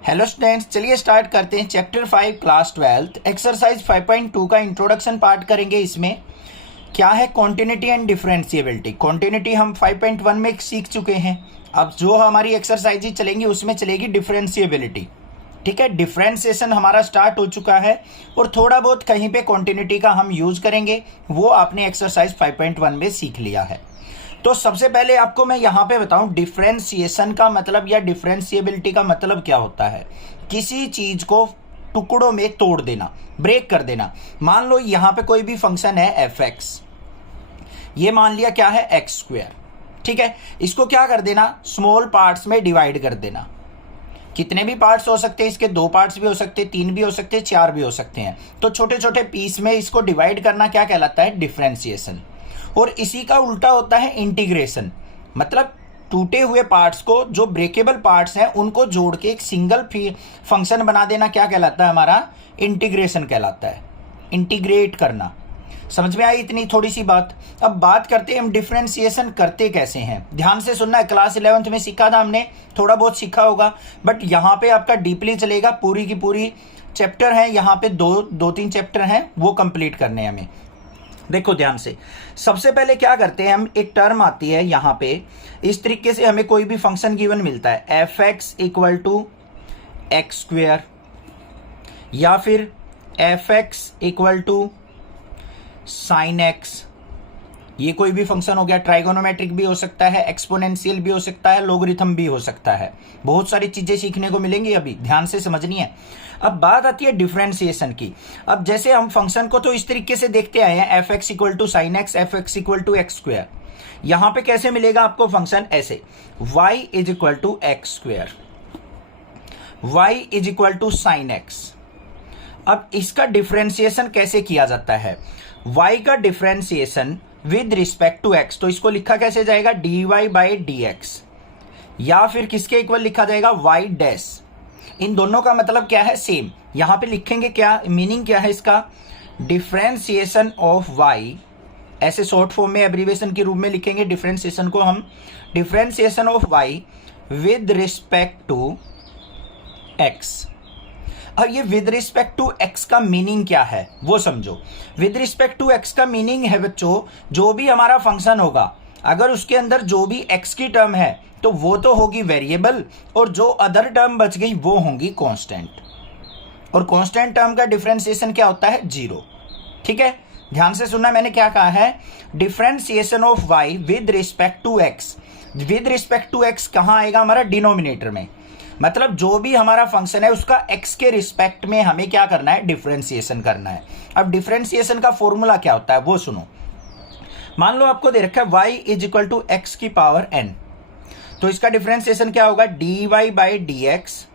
Hello students, चलिए start करते हैं। चैप्टर 5 क्लास 12 एक्सरसाइज 5.2 का इंट्रोडक्शन पार्ट करेंगे। इसमें क्या है, कॉन्टिन्यूटी एंड डिफरेंशिएबिलिटी। कॉन्टिन्यूटी हम 5.1 में सीख चुके हैं। अब जो हमारी एक्सरसाइज चलेंगी उसमें चलेगी डिफरेंशिएबिलिटी। ठीक है, डिफरेंशिएशन हमारा स्टार्ट हो चुका है और थोड़ा बहुत कहीं पे कॉन्टिन्यूटी का हम यूज करेंगे, वो आपने एक्सरसाइज 5.1 में सीख लिया है। तो सबसे पहले आपको मैं यहां पे बताऊं डिफरेंशिएशन का मतलब या डिफरेंशिएबिलिटी का मतलब क्या होता है। किसी चीज को टुकड़ों में तोड़ देना, ब्रेक कर देना। मान लो यहां पे कोई भी फंक्शन है एफ एक्स, ये मान लिया क्या है एक्स स्क्वायर। ठीक है, इसको क्या कर देना, स्मॉल पार्ट्स में डिवाइड कर देना। कितने भी पार्ट्स हो सकते हैं, इसके 2 पार्ट्स भी हो सकते हैं, 3 भी हो सकते हैं, 4 भी हो सकते हैं। तो छोटे छोटे पीस में इसको डिवाइड करना क्या कहलाता है, डिफरेंशिएशन। और इसी का उल्टा होता है इंटीग्रेशन। मतलब टूटे हुए पार्ट्स को, जो ब्रेकेबल पार्ट्स हैं, उनको जोड़ के एक सिंगल फंक्शन बना देना क्या कहलाता है, हमारा इंटीग्रेशन कहलाता है। इंटीग्रेट करना। समझ में आई इतनी थोड़ी सी बात। अब बात करते हैं हम डिफरेंशिएशन करते कैसे हैं। ध्यान से सुनना है, क्लास 11th में सीखा था हमने, थोड़ा बहुत सीखा होगा, बट यहाँ पे आपका डीपली चलेगा। पूरी की पूरी चैप्टर है, यहाँ पे दो तीन चैप्टर हैं, वो कंप्लीट करने हैं हमें। देखो ध्यान से, सबसे पहले क्या करते हैं हम, एक टर्म आती है यहां पे, इस तरीके से हमें कोई भी फंक्शन गिवन मिलता है, f x equal to x square, या फिर f x equal to sine x. ये कोई भी फंक्शन हो गया, ट्राइगोनोमेट्रिक भी हो सकता है, एक्सपोनेंशियल भी हो सकता है, लोगरिथम भी हो सकता है। बहुत सारी चीजें सीखने को मिलेंगी, अभी ध्यान से समझनी है। अब बात आती है डिफरेंशिएशन की। अब जैसे हम फंक्शन को तो इस तरीके से देखते आए हैं, f x equal to sine x, f x equal to x square. यहां पे कैसे मिलेगा आपको फंक्शन, ऐसे y is equal to x square, y is equal to sine x. अब इसका डिफरेंशिएशन कैसे किया जाता है, y का differentiation with respect to x, तो इसको लिखा कैसे जाएगा, dy बाई डी एक्स, या फिर किसके इक्वल लिखा जाएगा, y डैश। इन दोनों का मतलब क्या है, सेम। यहां पे लिखेंगे क्या, मीनिंग क्या है इसका, डिफरेंशिएशन ऑफ y, ऐसे शॉर्ट फॉर्म में एब्रीवेशन के रूप में लिखेंगे डिफरेंशिएशन को हम, differentiation of y with respect to x। अब ये विद रिस्पेक्ट टू x का मीनिंग क्या है वो समझो। विद रिस्पेक्ट टू x का मीनिंग है बच्चों, जो भी हमारा फंक्शन होगा, अगर उसके अंदर जो भी x की टर्म है तो वो तो होगी वेरिएबल, और जो अदर टर्म बच गई वो होंगी कांस्टेंट। और कांस्टेंट टर्म का डिफरेंशिएशन क्या होता है, 0। ठीक है, ध्यान से सुनना, मैंने क्या कहा है, differentiation of y with respect to x। With respect to x कहां आएगा, हमारा डिनोमिनेटर में। मतलब जो भी हमारा फंक्शन है उसका x के रिस्पेक्ट में हमें क्या करना है, डिफरेंशिएशन करना है। अब डिफरेंशिएशन का फॉर्मूला क्या होता है वो सुनो। मान लो आपको दे रखा है y is equal to x की पावर n, तो इसका डिफरेंशिएशन क्या होगा, dy बाई डी एक्स,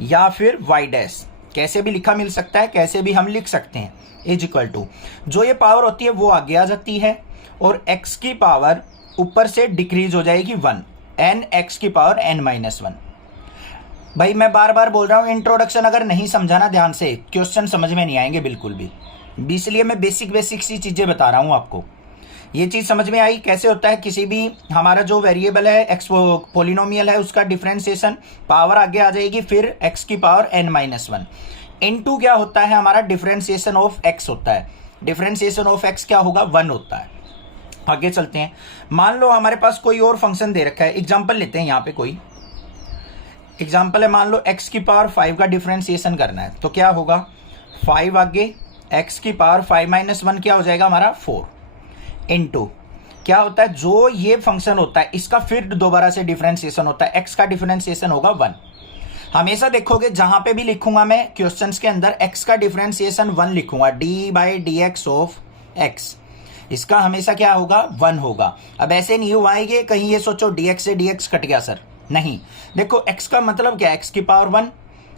या फिर y डैश। कैसे भी लिखा मिल सकता है, कैसे भी हम लिख सकते हैं, इज इक्वल टू, जो ये पावर होती है वो आगे आ जाती है, और x की पावर ऊपर से डिक्रीज हो जाएगी 1, n x की पावर n माइनस 1। भाई मैं बार बार बोल रहा हूं, इंट्रोडक्शन अगर नहीं समझाना ध्यान से, क्वेश्चन समझ में नहीं आएंगे बिल्कुल भी, इसलिए मैं बेसिक सी चीजें बता रहा हूं आपको। ये चीज समझ में आई कैसे होता है, किसी भी हमारा जो वेरिएबल है, एक्स पोलिनोमियल है, उसका डिफरेंशिएशन, पावर आगे आ जाएगी, फिर x की पावर n माइनस 1 इनटू क्या होता है, हमारा डिफरेंशिएशन ऑफ x होता है। डिफरेंशिएशन ऑफ x क्या होगा, 1 होता है। आगे चलते हैं, मान लो हमारे पास कोई और फंक्शन दे रखा है, एग्जाम्पल लेते हैं। यहाँ पे कोई एग्जाम्पल है, मान लो x की पावर 5 का डिफरेंशिएशन करना है, तो क्या होगा, 5 आगे x की पावर 5 माइनस 1 क्या हो जाएगा हमारा, 4 इनटू क्या होता है, जो ये फंक्शन होता है इसका फिर दोबारा से डिफरेंशिएशन होता है, x का डिफरेंशिएशन होगा 1। हमेशा देखोगे जहां पे भी लिखूंगा मैं क्वेश्चंस के अंदर, x का डिफरेंशिएशन 1 लिखूंगा, D by d x of x, इसका हमेशा क्या होगा, 1 होगा। अब ऐसे नहीं हुआ है कहीं ये सोचो dx से dx कट गया सर, नहीं। देखो x का मतलब क्या है, x की पावर 1,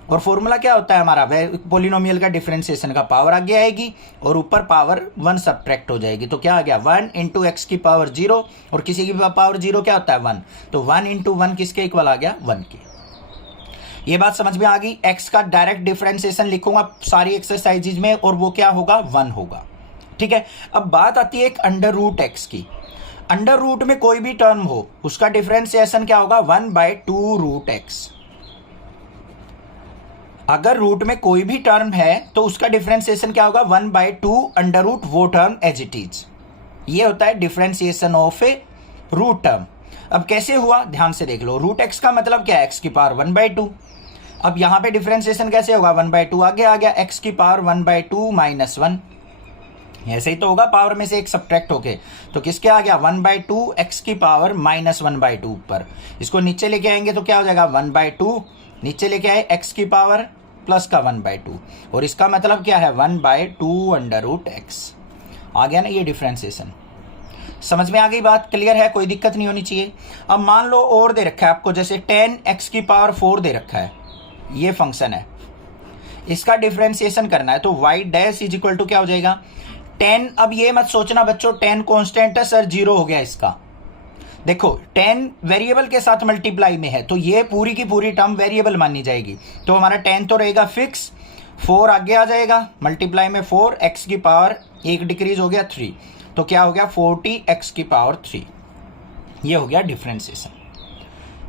और फॉर्मूला क्या होता है हमारा, पोलिनोमियल का डिफरेंशिएशन का पावर आगे आएगी और ऊपर पावर 1 सब्ट्रैक्ट हो जाएगी, तो क्या आ गया, 1 इंटू एक्स की पावर 0, और किसी की पावर 0 क्या होता है, 1, तो 1 इंटू 1 किसके इक्वल आ गया, 1 के। ये बात समझ में आ गई। x का डायरेक्ट डिफरेंशिएशन लिखूंगा सारी एक्सरसाइजेज में, और वो क्या होगा, 1 होगा। ठीक है, अब बात आती है एक अंडर रूट x की। अंडर रूट में कोई भी टर्म हो, उसका डिफरेंशिएशन क्या होगा, 1 बाई 2 रूट एक्स। अगर रूट में कोई भी टर्म है तो उसका डिफरेंशिएशन क्या होगा, 1/2 अंडर रूट वो टर्म एज इट इज। ये होता है differentiation of a root term. अब कैसे हुआ ध्यान से देख लो, रूट एक्स का मतलब क्या है, एक्स की पावर 1/2। अब यहां पे डिफरेंशिएशन कैसे होगा, 1/2 आगे आ गया, एक्स की पावर 1/2 माइनस 1, ऐसे ही तो होगा, पावर में से एक सब्ट्रैक्ट होके, तो किसके आ गया 1/2 एक्स की पावर माइनस 1/2 ऊपर। इसको नीचे लेके आएंगे तो क्या हो जाएगा 1/2, नीचे लेके आए एक्स की पावर प्लस का 1/2, और इसका मतलब क्या है 1/2 अंडर रूट एक्स। आ गया ना ये डिफरेंशिएशन। समझ में आ गई बात, क्लियर है, कोई दिक्कत नहीं होनी चाहिए। अब मान लो और दे रखा है आपको, जैसे 10 एक्स की पावर 4 दे रखा है, ये फंक्शन है, इसका डिफरेंशिएशन करना है, तो y dash is equal to क्या हो जाएगा 10। अब ये मत सोचना बच्चों 10 कांस्टेंट है सर, 0 हो गया इसका। देखो 10 वेरिएबल के साथ मल्टीप्लाई में है, तो ये पूरी की पूरी टर्म वेरिएबल मानी जाएगी, तो हमारा 10 तो रहेगा फिक्स, 4 आगे आ जाएगा, मल्टीप्लाई में 4 एक्स की पावर 1 डिक्रीज हो गया 3, तो क्या हो गया 40 एक्स की पावर 3। ये हो गया डिफरेंशिएशन।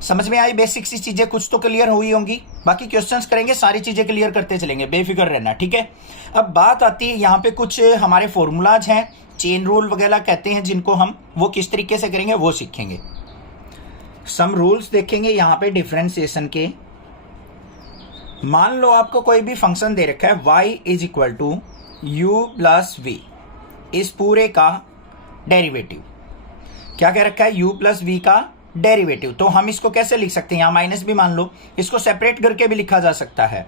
समझ में आई बेसिक सी चीजें, कुछ तो क्लियर हुई होंगी, बाकी क्वेश्चंस करेंगे, सारी चीजें क्लियर करते चलेंगे, बेफिक्र रहना, ठीक है। अब बात आती है यहाँ पे कुछ हमारे फॉर्मूलाज हैं, चेन रूल वगैरह कहते हैं जिनको हम, वो किस तरीके से करेंगे वो सीखेंगे। सम रूल्स देखेंगे यहाँ पे डिफरेंशिएशन के। मान लो आपको कोई भी फंक्शन दे रखा है y is equal to u plus v, इस पूरे का डेरिवेटिव, क्या कह रखा है u प्लस वी का डेरिवेटिव, तो हम इसको कैसे लिख सकते हैं, यहाँ माइनस भी मान लो, इसको सेपरेट करके भी लिखा जा सकता है,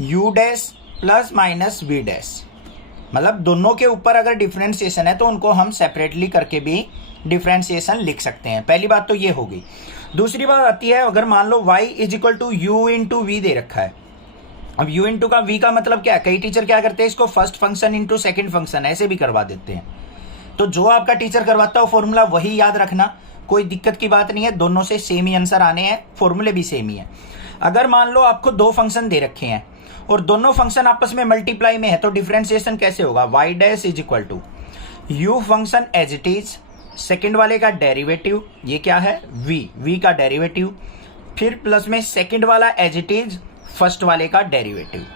u dash plus minus v dash, मतलब दोनों के ऊपर अगर डिफरेंशिएशन है तो उनको हम सेपरेटली करके भी डिफरेंशिएशन लिख सकते हैं। पहली बात तो ये होगी। दूसरी बात आती है, अगर मान लो y is equal to u into v दे रखा है, अब u इंटू का v का मतलब क्या है, कई टीचर क्या करते हैं इसको first function into second function ऐसे भी करवा देते हैं, तो जो आपका टीचर करवाता है फॉर्मूला वही याद रखना, कोई दिक्कत की बात नहीं है, दोनों से सेम ही आंसर आने हैं, फॉर्मूले भी सेम ही है। अगर मान लो आपको दो फंक्शन दे रखे हैं और दोनों फंक्शन आपस में मल्टीप्लाई में है, तो डिफरेंशिएशन कैसे होगा, y dash is equal to u function as it is, second वाले का डेरिवेटिव, ये क्या है v का डेरिवेटिव, फिर प्लस में सेकेंड वाला एज इट इज फर्स्ट वाले का डेरिवेटिव।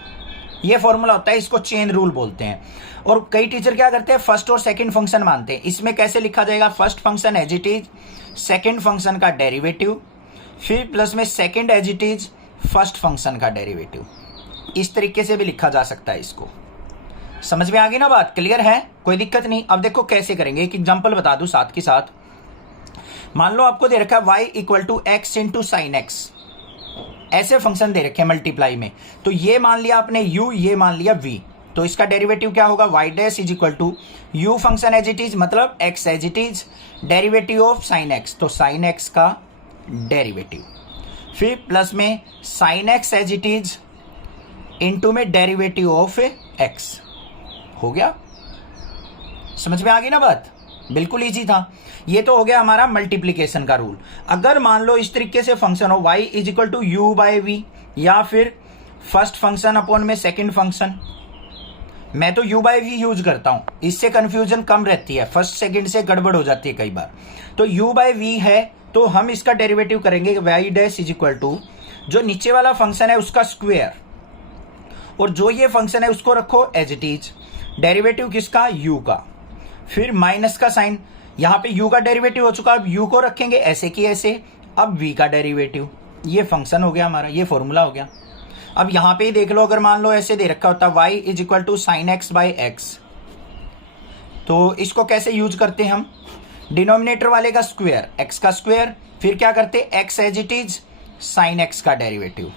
ये फॉर्मूला होता है, इसको चेन रूल बोलते हैं। और कई टीचर क्या करते हैं फर्स्ट और सेकंड फंक्शन मानते हैं, इसमें कैसे लिखा जाएगा, first function as it is second function का डेरिवेटिव, फिर प्लस में second as it is first function का डेरिवेटिव, इस तरीके से भी लिखा जा सकता है इसको। समझ में आ गई ना बात, क्लियर है, कोई दिक्कत नहीं। अब देखो कैसे करेंगे, एक एग्जांपल बता दूं साथ के साथ। मान लो आपको दे रखा है y equal to x into sine x, ऐसे फंक्शन दे रखे हैं मल्टीप्लाई में, तो ये मान लिया आपने u, ये मान लिया v, तो इसका डेरिवेटिव क्या होगा y dash is equal to u function as it is मतलब x as it is, derivative of sine x, तो साइन x का डेरिवेटिव, फिर प्लस में sine x as it is into में डेरिवेटिव ऑफ x, हो गया। समझ में आ गई ना बात, बिल्कुल इजी था। ये तो हो गया हमारा मल्टीप्लिकेशन का रूल। अगर मान लो इस तरीके से फंक्शन हो y is equal to u by v, या फिर फर्स्ट फंक्शन अपॉन में सेकंड फंक्शन, मैं तो u बाई वी यूज करता हूं, इससे कंफ्यूजन कम रहती है, फर्स्ट सेकंड से गड़बड़ हो जाती है कई बार। तो u बाई वी है, तो हम इसका डेरिवेटिव करेंगे y dash is equal to जो नीचे वाला फंक्शन है उसका स्क्वायर, और जो ये फंक्शन है उसको रखो एज इट इज, डेरिवेटिव किसका u का, फिर माइनस का साइन, यहां पे u का डेरिवेटिव हो चुका, अब u को रखेंगे ऐसे की ऐसे, अब v का डेरिवेटिव, ये फंक्शन हो गया हमारा, ये फॉर्मूला हो गया। अब यहां पे ही देख लो, अगर मान लो ऐसे दे रखा होता y is equal to sine x by x, तो इसको कैसे यूज करते हैं हम, डिनोमिनेटर वाले का स्क्वायर, x का स्क्वायर, फिर क्या करते x as it is sine x का डेरिवेटिव,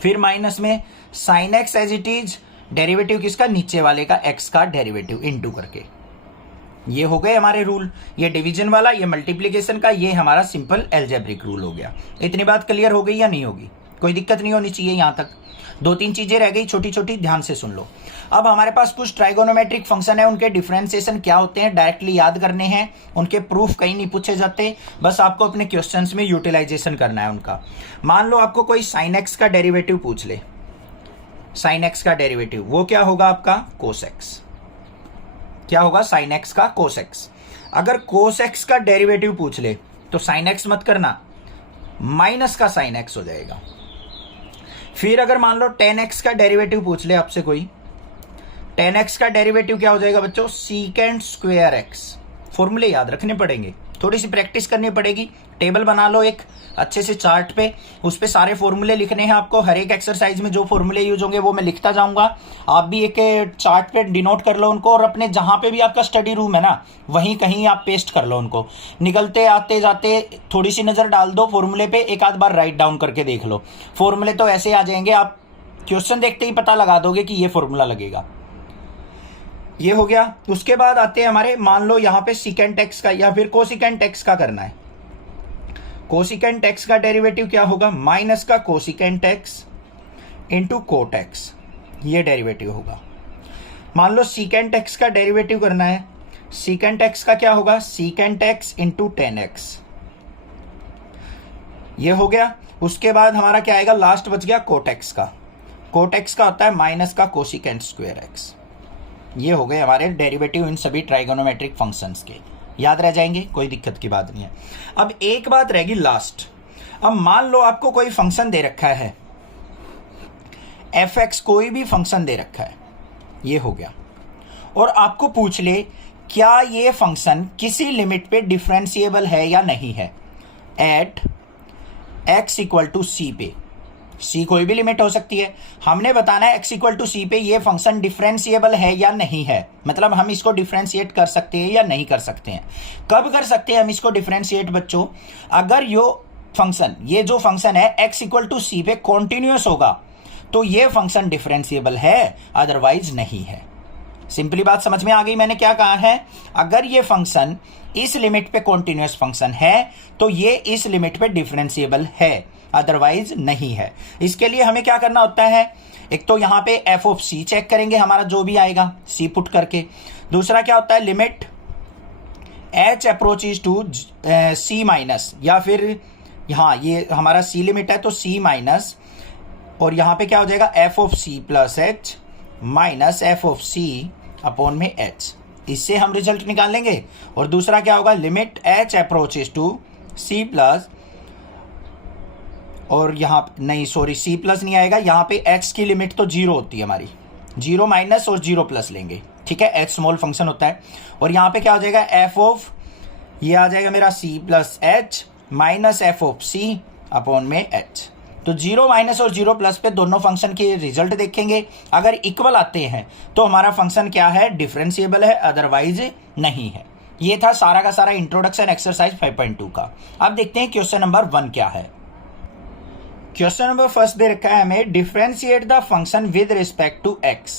फिर माइनस में sine x as it is derivative किसका, नीचे वाले का x का डेरिवेटिव इनटू करके। ये हो गए हमारे रूल, ये डिवीजन वाला, ये मल्टीप्लिकेशन का, ये हमारा सिंपल एल्जेब्रिक रूल हो गया। इतनी बात क्लियर हो गई या नहीं होगी, कोई दिक्कत नहीं होनी चाहिए। यहां तक दो तीन चीजें रह गई छोटी छोटी, ध्यान से सुन लो। अब हमारे पास कुछ ट्राइगोनोमेट्रिक फंक्शन है, उनके डिफरेंशिएशन क्या होते हैं डायरेक्टली याद करने हैं, उनके प्रूफ कहीं नहीं पूछे जाते, बस आपको अपने क्वेश्चंस में यूटिलाइजेशन करना है उनका। मान लो आपको कोई साइन एक्स का डेरिवेटिव पूछ ले, साइन एक्स का डेरिवेटिव वो क्या होगा आपका कोस एक्स, क्या होगा साइन एक्स का कोस एक्स। अगर कोस एक्स का डेरिवेटिव पूछ ले तो साइन एक्स मत करना, माइनस का साइन एक्स हो जाएगा। फिर अगर मान लो 10x का डेरिवेटिव पूछ ले आपसे कोई, 10x का डेरिवेटिव क्या हो जाएगा बच्चों, सीकेंड स्क्वायर x। फॉर्मूले याद रखने पड़ेंगे, थोड़ी सी प्रैक्टिस करनी पड़ेगी। टेबल बना लो एक अच्छे से चार्ट पे, उस पे सारे फॉर्मूले लिखने हैं आपको। हर एक एक्सरसाइज में जो फॉर्मूले यूज होंगे वो मैं लिखता जाऊंगा, आप भी एक चार्ट पे डिनोट कर लो उनको, और अपने जहां पे भी आपका स्टडी रूम है ना वहीं कहीं आप पेस्ट कर लो उनको। निकलते आते जाते थोड़ी सी नजर डाल दो फॉर्मूले पे, एक आध बार राइट डाउन करके देख लो। फॉर्मूले तो ऐसे आ जाएंगे, आप क्वेश्चन देखते ही पता लगा दोगे कि ये फॉर्मूला लगेगा। ये हो गया। उसके बाद आते हैं हमारे, मान लो यहाँ पे सीकेंट एक्स का या फिर कोसिकेंट एक्स का करना है। कोसिकेंट एक्स का डेरिवेटिव क्या होगा, माइनस का cosecant x into cot x, ये डेरिवेटिव होगा। मान लो सीकेंट एक्स का डेरिवेटिव करना है, सीकेंट एक्स का क्या होगा, सीकेंट एक्स इंटू 10x, ये हो गया। उसके बाद हमारा क्या आएगा, लास्ट बच गया कोट एक्स का। कोट एक्स का होता है माइनस का कोसिकेंट स्क्वायर एक्स। ये हो गए हमारे डेरिवेटिव इन सभी ट्राइगोनोमेट्रिक फंक्शंस के, याद रह जाएंगे, कोई दिक्कत की बात नहीं है। अब एक बात रहेगी लास्ट। अब मान लो आपको कोई फंक्शन दे रखा है fx, कोई भी फंक्शन दे रखा है, ये हो गया, और आपको पूछ ले क्या ये फंक्शन किसी लिमिट पे डिफरेंशिएबल है या नहीं है, एट x इक्वल टू सी पे। c कोई भी लिमिट हो सकती है, हमने बताना है x इक्वल टू सी पे ये फंक्शन डिफरेंशिएबल है या नहीं है, मतलब हम इसको डिफरेंशिएट कर सकते हैं या नहीं कर सकते हैं। कब कर सकते हैं हम इसको डिफरेंशिएट बच्चों, अगर ये जो फंक्शन है x इक्वल टू सी पे कॉन्टिन्यूअस होगा तो ये फंक्शन डिफरेंशिएबल है, अदरवाइज नहीं है। सिंपली बात समझ में आ गई मैंने क्या कहा है, अगर ये फंक्शन इस लिमिट पे कॉन्टिन्यूअस फंक्शन है तो ये इस लिमिट पे डिफरेंशिएबल है, अदरवाइज नहीं है। इसके लिए हमें क्या करना होता है, एक तो यहां पे एफ ऑफ सी चेक करेंगे, हमारा जो भी आएगा सी पुट करके। दूसरा क्या होता है, limit h approaches to c minus, या फिर यहां ये हमारा सी लिमिट है तो सी माइनस, और यहां पे क्या हो जाएगा f of c plus h minus f of c upon में एच, इससे हम रिजल्ट निकाल लेंगे। और दूसरा क्या होगा, limit h approaches to c plus, और यहां नहीं सॉरी सी प्लस नहीं आएगा, यहां पे x की लिमिट तो 0 होती है हमारी, 0 माइनस और 0 प्लस लेंगे, ठीक है, h स्मॉल फंक्शन होता है। और यहां पे क्या हो जाएगा, एफ ऑफ ये आ जाएगा मेरा c plus h minus f of c upon में h। तो 0 माइनस और 0 प्लस पे दोनों फंक्शन के रिजल्ट देखेंगे, अगर इक्वल आते हैं तो हमारा फंक्शन क्या है, डिफरेंशिएबल है, अदरवाइज नहीं है। ये था सारा का सारा इंट्रोडक्शन एक्सरसाइज 5.2 का। अब देखते हैं क्वेश्चन नंबर 1 क्या है। क्वेश्चन नंबर फर्स्ट दे रखा है हमें, differentiate the function with respect to x।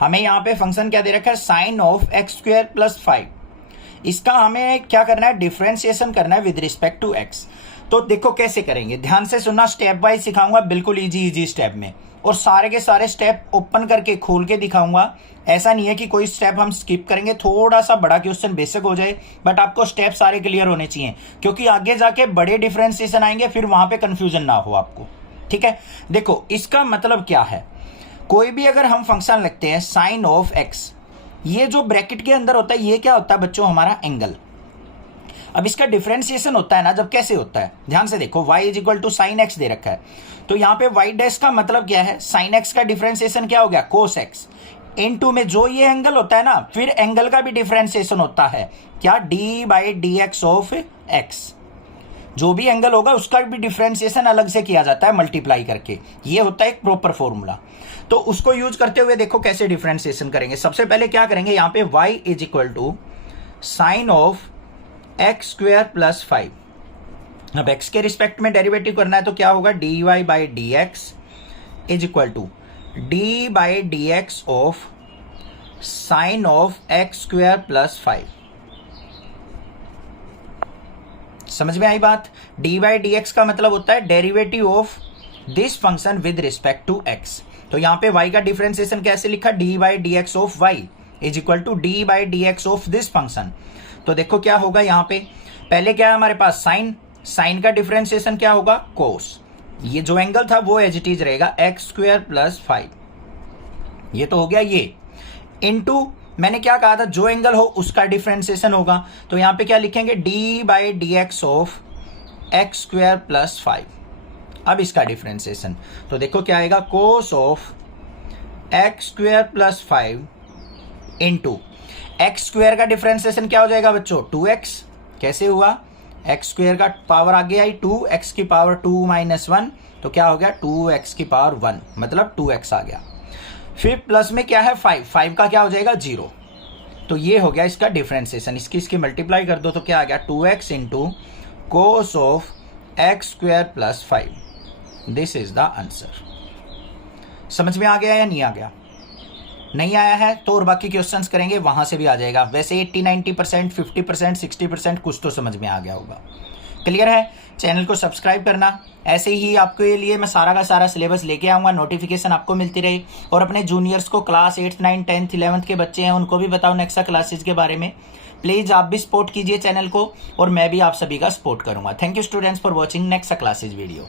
हमें यहाँ पे फंक्शन क्या दे रखा है, sine of x square plus 5। इसका हमें क्या करना है, डिफरेंशिएशन करना है विद रिस्पेक्ट टू x। तो देखो कैसे करेंगे, ध्यान से सुनना, स्टेप वाइज सिखाऊंगा, बिल्कुल इजी स्टेप में, और सारे के सारे स्टेप ओपन करके खोल के दिखाऊंगा। ऐसा नहीं है कि कोई स्टेप हम स्किप करेंगे, थोड़ा सा बड़ा क्वेश्चन बेसिक हो जाए, बट आपको स्टेप सारे क्लियर होने चाहिए, क्योंकि आगे जाके बड़े डिफरेंशिएशन आएंगे, फिर वहां पे कंफ्यूजन ना हो आपको, ठीक है। देखो इसका मतलब क्या है, कोई भी अगर हम फंक्शन लिखते हैं साइन ऑफ एक्स, ये जो ब्रैकेट के अंदर होता है ये क्या होता है बच्चों, हमारा एंगल। अब इसका डिफरेंशिएशन होता है ना जब, कैसे होता है, ध्यान से देखो, y is equal to sine x दे रखा है, तो यहाँ पे y डैश का मतलब क्या है, साइन एक्स का डिफरेंशिएशन क्या हो गया, कोस एक्स, इनटू में जो ये एंगल होता है ना, फिर एंगल का भी डिफरेंशिएशन होता है क्या, D by d x of x. जो भी एंगल होगा उसका भी डिफरेंशिएशन अलग से किया जाता है मल्टीप्लाई करके, ये होता है एक प्रॉपर फॉर्मूला। तो उसको यूज करते हुए देखो कैसे डिफरेंशिएशन करेंगे। सबसे पहले क्या करेंगे, यहाँ पे y is equal to sine of x square plus 5। अब x के रिस्पेक्ट में डेरिवेटिव करना है तो क्या होगा, d y by d x is equal to d by d x of sine of x square plus 5। समझ में आई बात, डी बाई डी एक्स का मतलब होता है derivative of this function with respect to x. तो यहां पे y का डिफरेंशिएशन कैसे लिखा, d by d x of y is equal to d by d x of this function. तो देखो क्या होगा, यहां पे पहले क्या है हमारे पास, साइन, साइन का डिफरेंशिएशन क्या होगा, कोस, ये जो एंगल था वो एज इट इज रहेगा एक्स स्क्वायर प्लस 5, ये तो हो गया ये, इनटू मैंने क्या कहा था, जो एंगल हो उसका डिफरेंशिएशन होगा, तो यहां पे क्या लिखेंगे, D by d x of x square plus 5। अब इसका डिफ्रेंसिएशन, तो देखो क्या आएगा, cos of x square plus 5 into x square का डिफ्रेंसिएशन क्या हो जाएगा बच्चों, 2x। कैसे हुआ, एक्स स्क्वायर का पावर आगे आई 2, एक्स की पावर 2 माइनस 1, तो क्या हो गया 2x की पावर 1, मतलब 2x आ गया। फिर प्लस में क्या है 5 का क्या हो जाएगा 0, तो ये हो गया इसका डिफ्रेंसिएशन। इसकी मल्टीप्लाई कर दो तो क्या आ गया 2x into cos of x square plus 5। This is the answer. समझ में आ गया या नहीं आ गया? नहीं आया है तो और बाकी क्वेश्चंस करेंगे, वहां से भी आ जाएगा। वैसे 80-90%, 50%, 60% कुछ तो समझ में आ गया होगा। क्लियर है? चैनल को सब्सक्राइब करना। ऐसे ही आपके लिए मैं सारा का सारा सिलेबस लेके आऊंगा, नोटिफिकेशन आपको मिलती रही। और अपने जूनियर्स को, क्लास 8, 9, 10, 11 के बच्चे हैं, उनको भी बताओ नेक्सा क्लासेज के बारे में। प्लीज आप भी सपोर्ट कीजिए चैनल को, और मैं भी आप सभी का सपोर्ट करूंगा। Thank you students for watching Nexa classes video.